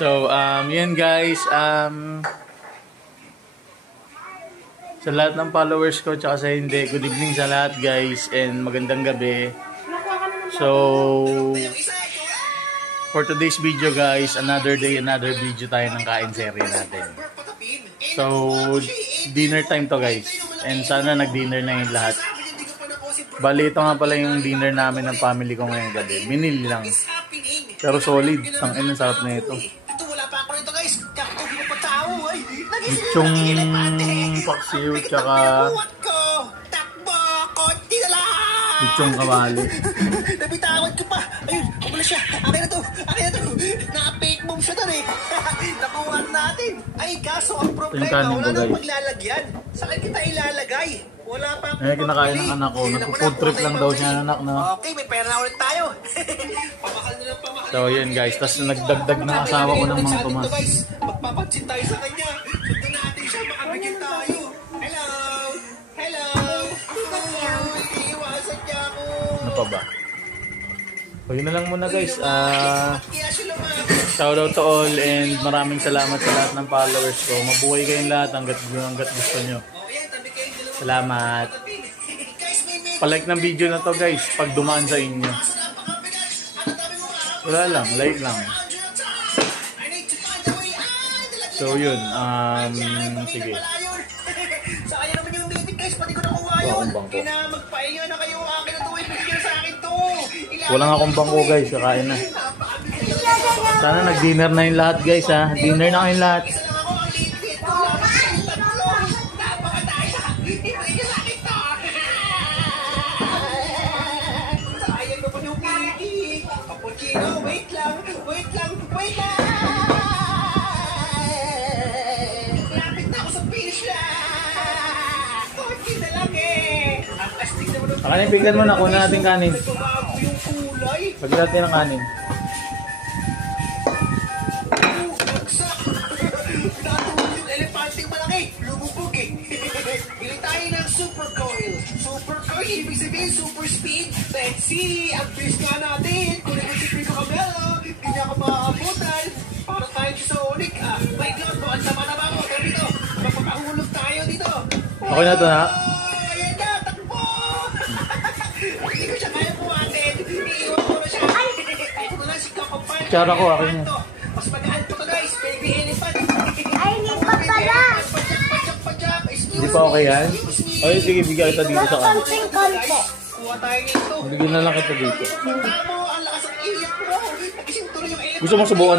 So, yun guys, sa lahat ng followers ko, tsaka sa hindi, good evening sa lahat guys, and magandang gabi. So, for today's video guys, another day, another video tayo ng kain serye natin. So, dinner time to guys, and sana nag-dinner na yung lahat. Bali, ito nga pala yung dinner namin ng family ko ngayong gabi. Binili lang. Pero solid. Tangin, ang sarap na ito. Lechong paksiw, tsaka lechong kawali. Nabitawan ko pa. Ayun, kumula siya. Akin na to. Akin na to. Naka-fake bomb siya doon eh. Nakuha natin. Ay, kaso ang problema, wala nang paglalagyan. Saan kita ilalagay? Wala pa akong pagpili. Kinakain ng anak ko. Nagpo-food trip lang daw siya anak na. Okay, may pera na ulit tayo. Pamakal na lang pamakal. So yun guys, tapos nagdagdag na asawa ko ng mga tumas. Magpapansin tayo sa kanya. Sundan natin siya, makabigyan tayo. Hello! Hello! Iiwasan niya ako. Ano pa ba? So yun na lang muna guys. Shoutout to all and maraming salamat sa lahat ng followers ko. Mabuhay kayong lahat hanggat gusto nyo. Salamat. Palike ng video na to guys pag dumaan sa inyo. Wala lang, like lang. So yun, sige. Walang akong bangko guys, kakain na. Sana nag-dinner na yung lahat guys ha. Dinner na kayong lahat. Wait lang. Lapit na ako sa finish line. Konti na lang eh. Ang astig naman ng Kanin, bigyan mo na. Kunin natin kanin. yung kulay. Bigyan natin ng kanin. Natulog yung elepanteng malaki. Lumubog eh. Bili tayo ng super coil. Super coil, ibig sabihin super speed. Let's see. Ang bilis nga natin. Kung nag-isipin ko Camelo, hindi niya ako makakabutan. Para tayo sa Sonic. Wait lang po. Ang sama na ba ako? Pero dito, mapapahulog tayo dito. Okay na ito ha. Ayan na, takbo! Hindi ko siya kaya buhatin. Iiwan ko na siya. Ito na si Kakapal. Tsara ko, akin yan. Mas magaan po to guys. Baby elephant. Ay, hindi pa pala. Pajak. Hindi pa okay yan? Ay, sige, bigyan kita dito sa kanin. Konting konti. Kuha tayo nito. Bigyan na lang kita dito. Ang lakas ng iyak mo. Nagising tuloy yung elephant. Gusto mo subukan